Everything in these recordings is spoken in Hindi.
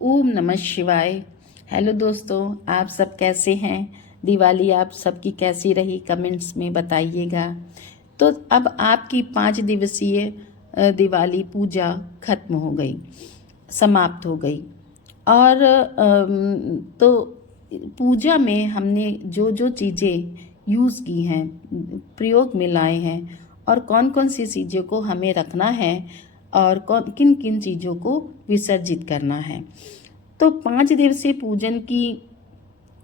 ओम नमः शिवाय। हेलो दोस्तों, आप सब कैसे हैं? दिवाली आप सबकी कैसी रही? कमेंट्स में बताइएगा। तो अब आपकी 5 दिवसीय दिवाली पूजा खत्म हो गई, समाप्त हो गई। और तो पूजा में हमने जो जो चीज़ें यूज़ की हैं, प्रयोग में लाए हैं, और कौन कौन सी चीज़ों को हमें रखना है और कौन किन किन चीज़ों को विसर्जित करना है। तो 5 दिवसीय पूजन की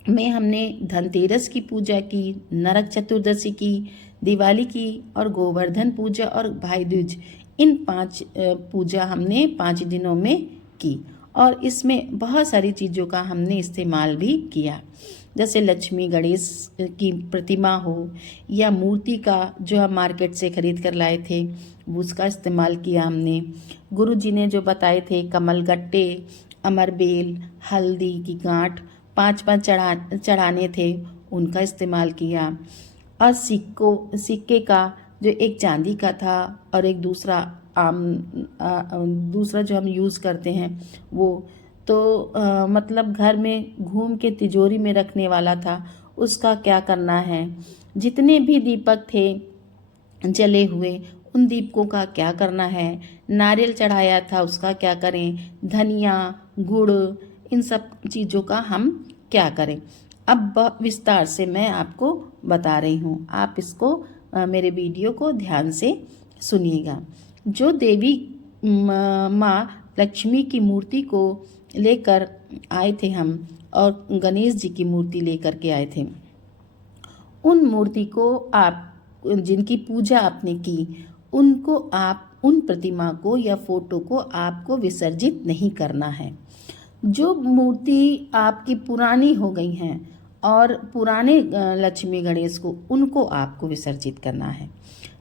में हमने धनतेरस की पूजा की, नरक चतुर्दशी की, दिवाली की, और गोवर्धन पूजा और भाई दूज। इन 5 पूजा हमने 5 दिनों में की, और इसमें बहुत सारी चीज़ों का हमने इस्तेमाल भी किया। जैसे लक्ष्मी गणेश की प्रतिमा हो या मूर्ति का जो हम मार्केट से खरीद कर लाए थे, उसका इस्तेमाल किया हमने। गुरु जी ने जो बताए थे, कमल गट्टे, अमरबेल, हल्दी की गांठ 5-5 चढ़ाने थे, उनका इस्तेमाल किया। और सिक्के का जो एक चांदी का था और एक दूसरा दूसरा जो हम यूज़ करते हैं वो, तो मतलब घर में घूम के तिजोरी में रखने वाला था, उसका क्या करना है। जितने भी दीपक थे जले हुए, उन दीपकों का क्या करना है। नारियल चढ़ाया था, उसका क्या करें। धनिया, गुड़, इन सब चीज़ों का हम क्या करें। अब विस्तार से मैं आपको बता रही हूँ, आप इसको मेरे वीडियो को ध्यान से सुनिएगा। जो देवी माँ लक्ष्मी की मूर्ति को लेकर आए थे हम, और गणेश जी की मूर्ति लेकर के आए थे, उन मूर्ति को आप जिनकी पूजा आपने की, उनको आप उन प्रतिमा को या फोटो को आपको विसर्जित नहीं करना है। जो मूर्ति आपकी पुरानी हो गई हैं और पुराने लक्ष्मी गणेश को, उनको आपको विसर्जित करना है।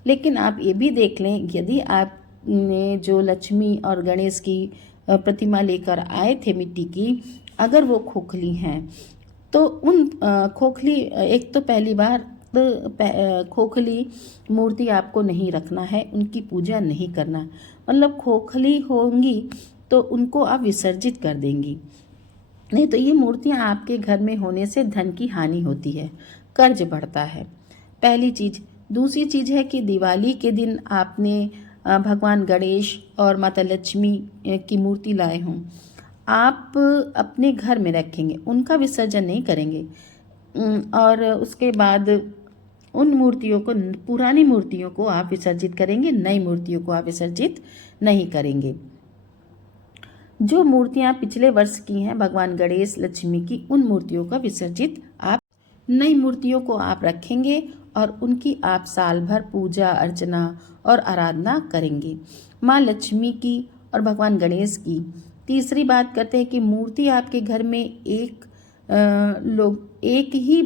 लेकिन आप ये भी देख लें, यदि आपने जो लक्ष्मी और गणेश की प्रतिमा लेकर आए थे मिट्टी की, अगर वो खोखली हैं, तो उन खोखली, एक तो पहली बार खोखली मूर्ति आपको नहीं रखना है, उनकी पूजा नहीं करना। मतलब खोखली होंगी तो उनको आप विसर्जित कर देंगी, नहीं तो ये मूर्तियाँ आपके घर में होने से धन की हानि होती है, कर्ज बढ़ता है, पहली चीज़। दूसरी चीज़ है कि दिवाली के दिन आपने भगवान गणेश और माता लक्ष्मी की मूर्ति लाए हों, आप अपने घर में रखेंगे, उनका विसर्जन नहीं करेंगे। और उसके बाद उन मूर्तियों को, पुरानी मूर्तियों को आप विसर्जित करेंगे, नई मूर्तियों को आप विसर्जित नहीं करेंगे। जो मूर्तियाँ पिछले वर्ष की हैं भगवान गणेश लक्ष्मी की, उन मूर्तियों का विसर्जित आप, नई मूर्तियों को आप रखेंगे और उनकी आप साल भर पूजा अर्चना और आराधना करेंगे, माँ लक्ष्मी की और भगवान गणेश की। तीसरी बात करते हैं कि मूर्ति आपके घर में एक ही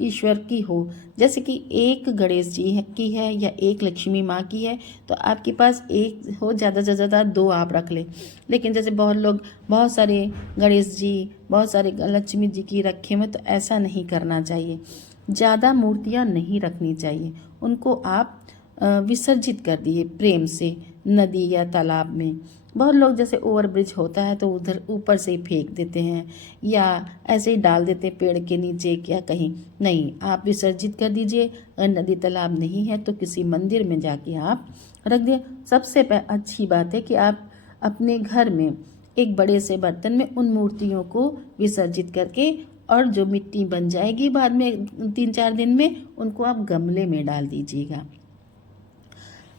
ईश्वर की हो, जैसे कि एक गणेश जी की है या एक लक्ष्मी माँ की है, तो आपके पास एक हो, ज़्यादा से ज़्यादा 2 आप रख लें। लेकिन जैसे बहुत लोग बहुत सारे गणेश जी, बहुत सारे लक्ष्मी जी की रखे हुए, तो ऐसा नहीं करना चाहिए। ज़्यादा मूर्तियाँ नहीं रखनी चाहिए, उनको आप विसर्जित कर दिए प्रेम से नदी या तालाब में। बहुत लोग जैसे ओवर ब्रिज होता है तो उधर ऊपर से ही फेंक देते हैं, या ऐसे ही डाल देते हैं पेड़ के नीचे या कहीं। नहीं, आप विसर्जित कर दीजिए। नदी तालाब नहीं है तो किसी मंदिर में जाके आप रख दिए। सबसे अच्छी बात है कि आप अपने घर में एक बड़े से बर्तन में उन मूर्तियों को विसर्जित करके, और जो मिट्टी बन जाएगी बाद में 3-4 दिन में, उनको आप गमले में डाल दीजिएगा।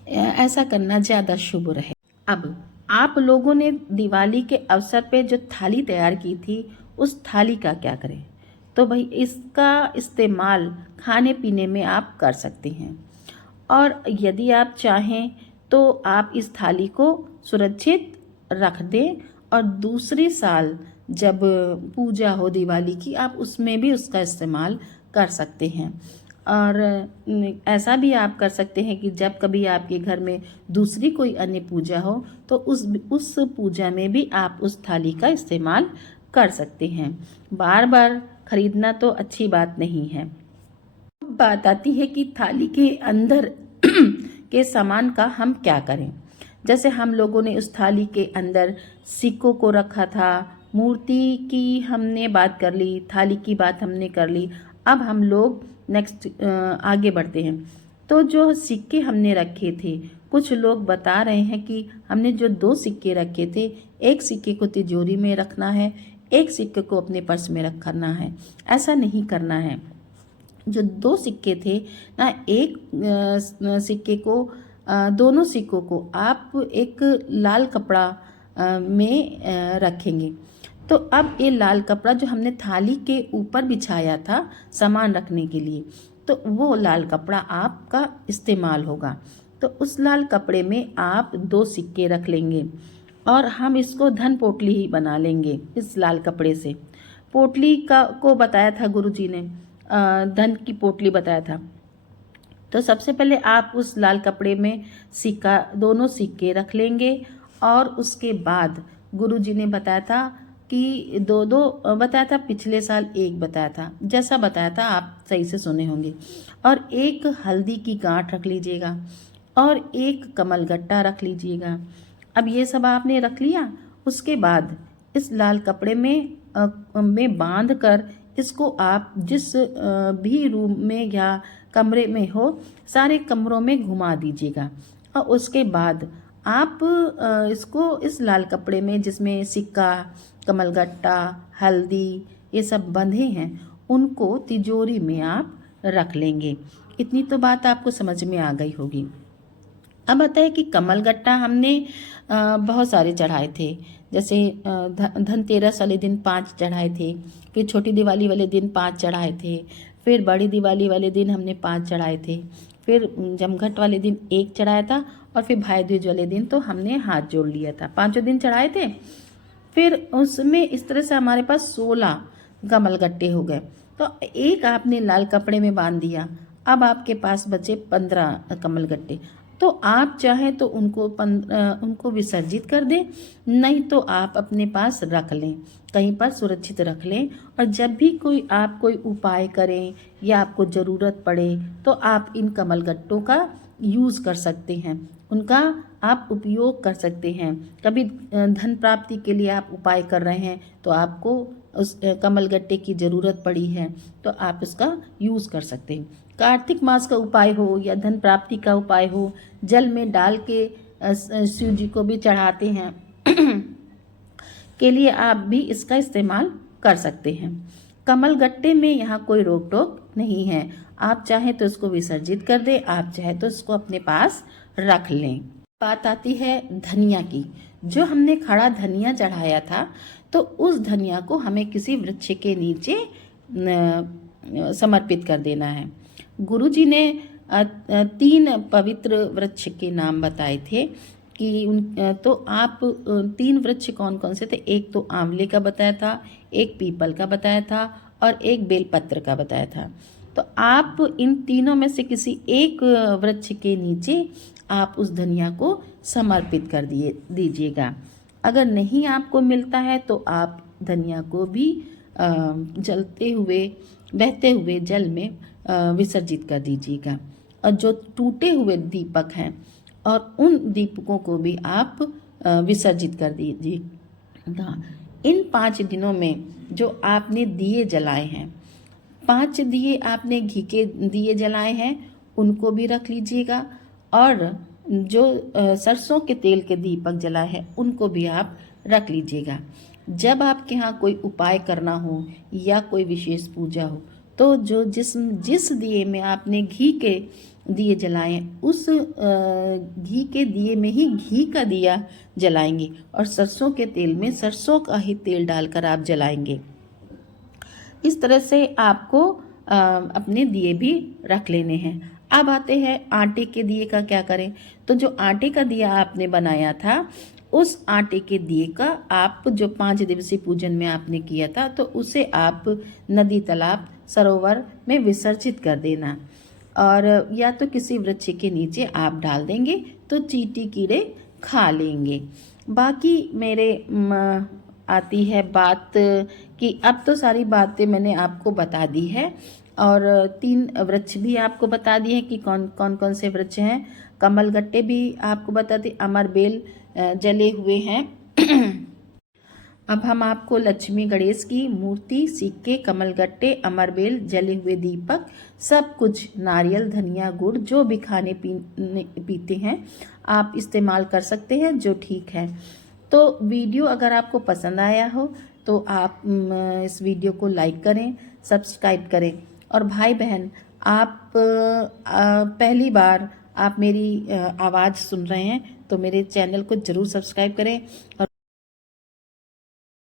ऐसा करना ज़्यादा शुभ रहे। अब आप लोगों ने दिवाली के अवसर पे जो थाली तैयार की थी, उस थाली का क्या करें। तो भाई इसका इस्तेमाल खाने पीने में आप कर सकते हैं, और यदि आप चाहें तो आप इस थाली को सुरक्षित रख दें, और दूसरे साल जब पूजा हो दिवाली की, आप उसमें भी उसका इस्तेमाल कर सकते हैं। और ऐसा भी आप कर सकते हैं कि जब कभी आपके घर में दूसरी कोई अन्य पूजा हो, तो उस पूजा में भी आप उस थाली का इस्तेमाल कर सकते हैं। बार बार खरीदना तो अच्छी बात नहीं है। बात आती है कि थाली के अंदर के सामान का हम क्या करें। जैसे हम लोगों ने उस थाली के अंदर सिक्कों को रखा था, मूर्ति की हमने बात कर ली, थाली की बात हमने कर ली। अब हम लोग नेक्स्ट आगे बढ़ते हैं। तो जो सिक्के हमने रखे थे, कुछ लोग बता रहे हैं कि हमने जो 2 सिक्के रखे थे, एक सिक्के को तिजोरी में रखना है, एक सिक्के को अपने पर्स में रखना है। ऐसा नहीं करना है। जो 2 सिक्के थे ना, एक सिक्के को दोनों सिक्कों को आप एक लाल कपड़ा में रखेंगे। तो अब ये लाल कपड़ा जो हमने थाली के ऊपर बिछाया था सामान रखने के लिए, तो वो लाल कपड़ा आपका इस्तेमाल होगा। तो उस लाल कपड़े में आप 2 सिक्के रख लेंगे और हम इसको धन पोटली ही बना लेंगे इस लाल कपड़े से। पोटली को बताया था गुरुजी ने, धन की पोटली बताया था। तो सबसे पहले आप उस लाल कपड़े में दोनों सिक्के रख लेंगे और उसके बाद गुरुजी ने बताया था कि 2-2 बताया था, पिछले साल 1 बताया था, जैसा बताया था आप सही से सुने होंगे। और एक हल्दी की गांठ रख लीजिएगा और एक कमलगट्टा रख लीजिएगा। अब ये सब आपने रख लिया, उसके बाद इस लाल कपड़े में बांध कर इसको आप जिस भी रूम में या कमरे में हो, सारे कमरों में घुमा दीजिएगा। और उसके बाद आप इसको इस लाल कपड़े में जिसमें सिक्का, कमलगट्टा, हल्दी ये सब बंधे हैं, उनको तिजोरी में आप रख लेंगे। इतनी तो बात आपको समझ में आ गई होगी। अब आता है कि कमलगट्टा हमने बहुत सारे चढ़ाए थे। जैसे धनतेरस वाले दिन 5 चढ़ाए थे, फिर छोटी दिवाली वाले दिन 5 चढ़ाए थे, फिर बड़ी दिवाली वाले दिन हमने 5 चढ़ाए थे, फिर जमघट वाले दिन 1 चढ़ाया था, और फिर भाई दूज वाले दिन तो हमने हाथ जोड़ लिया था। 5 दिन चढ़ाए थे। फिर उसमें इस तरह से हमारे पास 16 कमलगट्टे हो गए। तो एक आपने लाल कपड़े में बांध दिया, अब आपके पास बचे 15 कमलगट्टे। तो आप चाहें तो उनको विसर्जित कर दें, नहीं तो आप अपने पास रख लें, कहीं पर सुरक्षित रख लें। और जब भी कोई उपाय करें या आपको ज़रूरत पड़े तो आप इन कमलगट्टों का यूज़ कर सकते हैं, उनका आप उपयोग कर सकते हैं। कभी धन प्राप्ति के लिए आप उपाय कर रहे हैं तो आपको उस कमलगट्टे की ज़रूरत पड़ी है, तो आप उसका यूज़ कर सकते हैं। कार्तिक मास का उपाय हो या धन प्राप्ति का उपाय हो, जल में डाल के शिव जी को भी चढ़ाते हैं के लिए आप भी इसका इस्तेमाल कर सकते हैं। कमलगट्टे में यहाँ कोई रोक टोक नहीं है, आप चाहें तो इसको विसर्जित कर दें, आप चाहें तो इसको अपने पास रख लें। बात आती है धनिया की। जो हमने खड़ा धनिया चढ़ाया था, तो उस धनिया को हमें किसी वृक्ष के नीचे समर्पित कर देना है। गुरुजी ने 3 पवित्र वृक्ष के नाम बताए थे कि तो आप 3 वृक्ष कौन कौन से थे? एक तो आंवले का बताया था, एक पीपल का बताया था और एक बेलपत्र का बताया था। तो आप इन तीनों में से किसी एक वृक्ष के नीचे आप उस धनिया को समर्पित कर दीजिएगा। अगर नहीं आपको मिलता है तो आप धनिया को भी बहते हुए जल में विसर्जित कर दीजिएगा। और जो टूटे हुए दीपक हैं और उन दीपकों को भी आप विसर्जित कर दीजिएगा। इन 5 दिनों में जो आपने दिए जलाए हैं, 5 दिए आपने घी के दिए जलाए हैं, उनको भी रख लीजिएगा। और जो सरसों के तेल के दीपक जलाए हैं, उनको भी आप रख लीजिएगा। जब आपके यहाँ कोई उपाय करना हो या कोई विशेष पूजा हो, तो जिस दिए में आपने घी के दिए जलाएं, उस घी के दिए में ही घी का दिया जलाएंगे और सरसों के तेल में सरसों का ही तेल डालकर आप जलाएंगे। इस तरह से आपको अपने दिए भी रख लेने हैं। अब आते हैं आटे के दिए का क्या करें। तो जो आटे का दिया आपने बनाया था, उस आटे के दिए का आप जो 5 दिवसीय पूजन में आपने किया था, तो उसे आप नदी, तालाब, सरोवर में विसर्जित कर देना। और या तो किसी वृक्ष के नीचे आप डाल देंगे तो चींटी कीड़े खा लेंगे। बाकी मेरे आती है बात कि अब तो सारी बातें मैंने आपको बता दी है और 3 वृक्ष भी आपको बता दिए हैं कि कौन से वृक्ष हैं। कमलगट्टे भी आपको बता दी, अमर बेल जले हुए हैं अब हम आपको लक्ष्मी गणेश की मूर्ति, सिक्के, कमलगट्टे, अमरबेल, जले हुए दीपक, सब कुछ, नारियल, धनिया, गुड़, जो भी खाने पीते हैं आप इस्तेमाल कर सकते हैं, जो ठीक है। तो वीडियो अगर आपको पसंद आया हो तो आप इस वीडियो को लाइक करें, सब्सक्राइब करें। और भाई बहन, आप पहली बार आप मेरी आवाज़ सुन रहे हैं तो मेरे चैनल को ज़रूर सब्सक्राइब करें और